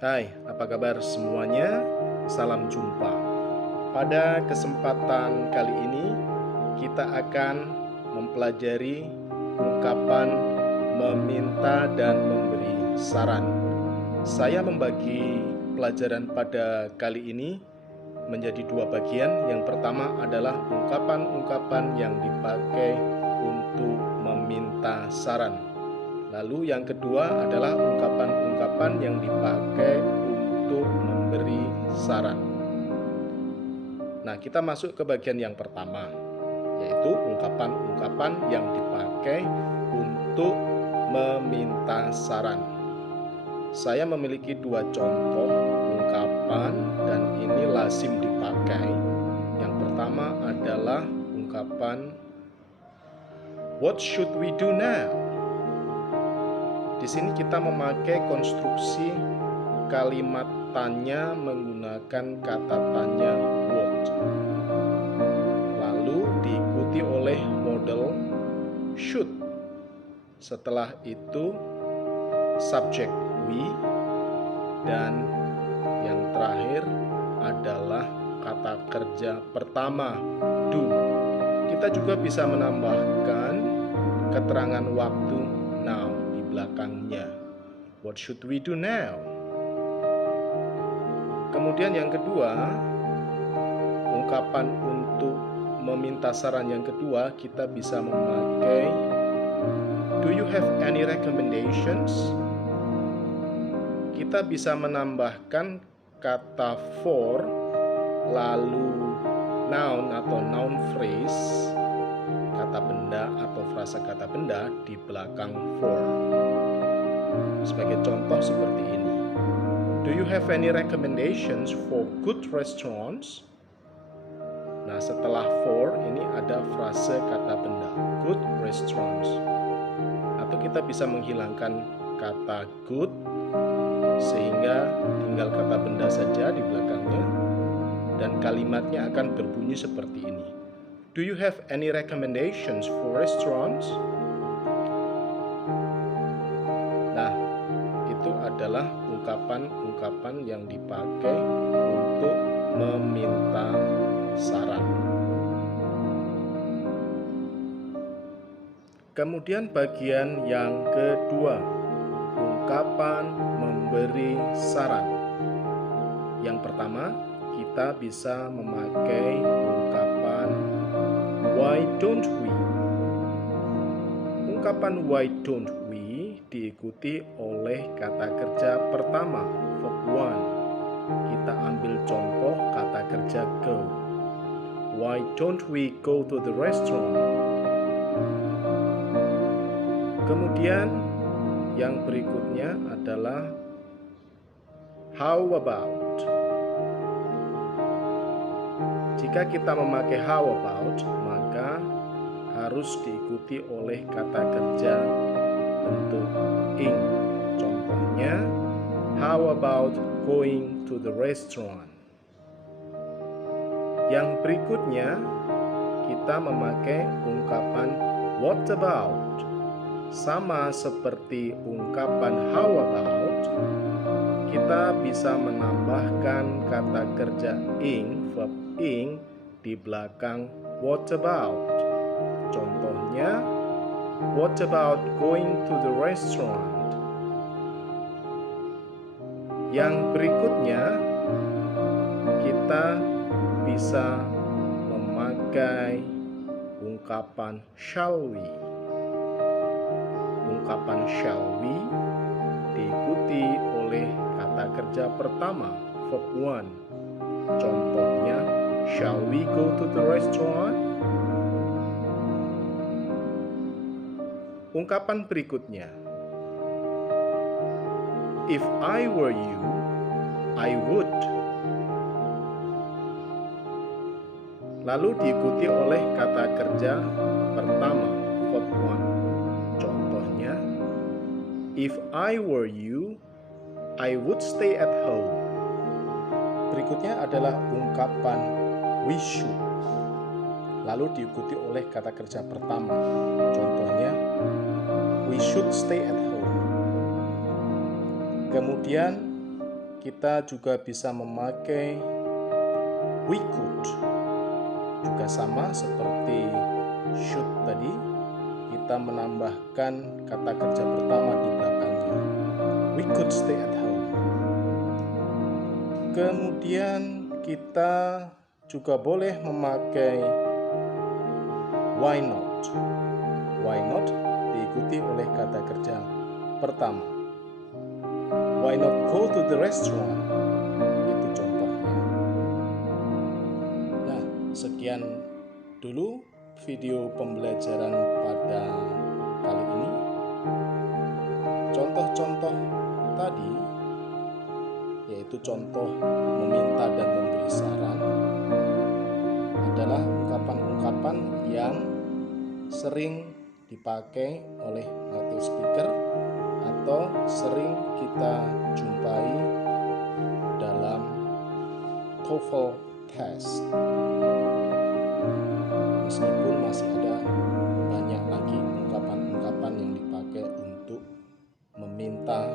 Hai, apa kabar semuanya? Salam jumpa. Pada kesempatan kali ini, kita akan mempelajari ungkapan meminta dan memberi saran. Saya membagi pelajaran pada kali ini menjadi dua bagian. Yang pertama adalah ungkapan-ungkapan yang dipakai untuk meminta saran. Lalu yang kedua adalah ungkapan-ungkapan yang dipakai untuk memberi saran. Nah, kita masuk ke bagian yang pertama, yaitu ungkapan-ungkapan yang dipakai untuk meminta saran. Saya memiliki dua contoh ungkapan dan ini lazim dipakai. Yang pertama adalah ungkapan "What should we do now?" Di sini kita memakai konstruksi kalimat tanya menggunakan kata tanya what. Lalu diikuti oleh model should. Setelah itu subjek we dan yang terakhir adalah kata kerja pertama do. Kita juga bisa menambahkan keterangan waktu now belakangnya. What should we do now? Kemudian yang kedua, ungkapan untuk meminta saran yang kedua kita bisa memakai do you have any recommendations? Kita bisa menambahkan kata for lalu noun atau noun phrase, kata benda atau frasa kata benda di belakang for. Sebagai contoh seperti ini. Do you have any recommendations for good restaurants? Nah, setelah for ini ada frase kata benda good restaurants. Atau kita bisa menghilangkan kata good sehingga tinggal kata benda saja di belakangnya dan kalimatnya akan berbunyi seperti ini. Do you have any recommendations for restaurants? Nah, itu adalah ungkapan-ungkapan yang dipakai untuk meminta saran. Kemudian bagian yang kedua, ungkapan memberi saran. Yang pertama, kita bisa memakai ungkapan why don't we? Ungkapan why don't we diikuti oleh kata kerja pertama, verb one. Kita ambil contoh kata kerja go. Why don't we go to the restaurant? Kemudian yang berikutnya adalah how about? Jika kita memakai how about, maka harus diikuti oleh kata kerja bentuk ing. Contohnya, how about going to the restaurant? Yang berikutnya, kita memakai ungkapan what about. Sama seperti ungkapan how about, kita bisa menambahkan kata kerja ing, verb ing di belakang what about. Contohnya, what about going to the restaurant? Yang berikutnya, kita bisa memakai ungkapan shall we. Ungkapan shall we diikuti oleh kata kerja pertama, verb one. Contohnya, shall we go to the restaurant? Ungkapan berikutnya, if I were you, I would. Lalu diikuti oleh kata kerja pertama, verb one. Contohnya, if I were you, I would stay at home. Berikutnya adalah ungkapan we should. Lalu diikuti oleh kata kerja pertama. Contohnya, we should stay at home. Kemudian kita juga bisa memakai we could. Juga sama seperti should tadi, kita menambahkan kata kerja pertama di belakangnya. We could stay at home. Kemudian kita juga boleh memakai why not. Why not diikuti oleh kata kerja pertama. Why not go to the restaurant? Itu contohnya. Nah, sekian dulu video pembelajaran pada kali ini. Contoh-contoh tadi, yaitu contoh meminta dan memberi saran, adalah ungkapan-ungkapan yang sering dipakai oleh native speaker atau sering kita jumpai dalam TOEFL test. Meskipun masih ada banyak lagi ungkapan-ungkapan yang dipakai untuk meminta